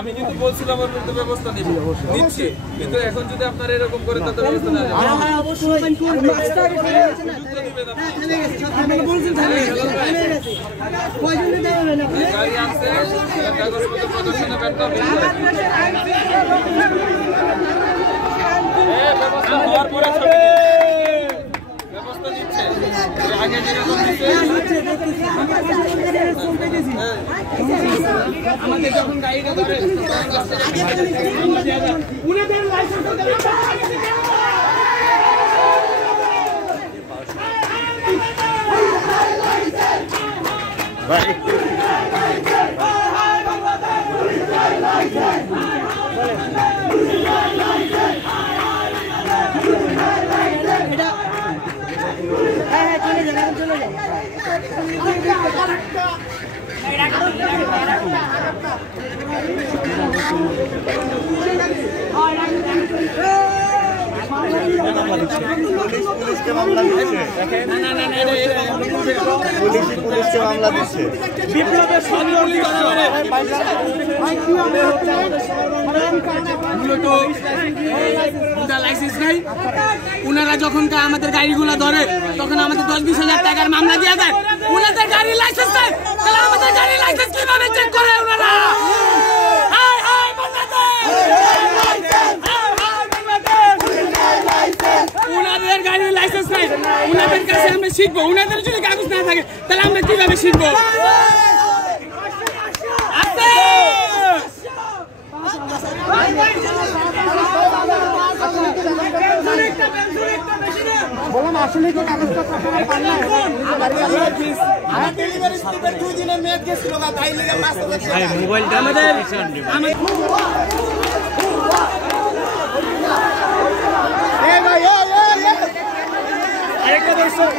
আমি কিন্তু বলছিলাম আমার বিরুদ্ধে ব্যবস্থা নিচ্ছি, কিন্তু এখন যদি আপনারা এরকম করেন তাহলে ব্যবস্থা নেওয়া গাড়ি আনছে কাগজপত্র প্রদর্শনে ব্যর্থ ব্যবস্থা নিচ্ছে আগে যেরকম আমাদের যখন গাড়িটা ধরে উনাদের লাইসেন্স ভাই পুলিশকে মামলা দিচ্ছে পুলিশকে মামলা দিচ্ছে বিপ্লবের লাইসেন্স নাই উনারা যখন আমাদের গাড়িগুলো ধরে তখন আমাদের 10-20 হাজার টাকার মামলা দিয়ে দেয়। উনাদের গাড়ির লাইসেন্স নেই, তাহলে আমাদের গাড়ির লাইসেন্স কিভাবে চেক করে উনারা? উনাদের গাড়ির লাইসেন্স নাই, উনাদের কাছে আমরা শিখবো। উনাদের যদি কাগজ না থাকে তাহলে আমরা কিভাবে শিখবো? বলুন আসলে কি কাগজপত্র আপনারা পান না? আমার ডেলিভারি স্লিপের 2 দিনের মেয়াদ গেছিল না, তাই লিগে 5,000 টাকা মোবাইলটা আমাদের এই ভাই এই আরেকটা দর্শক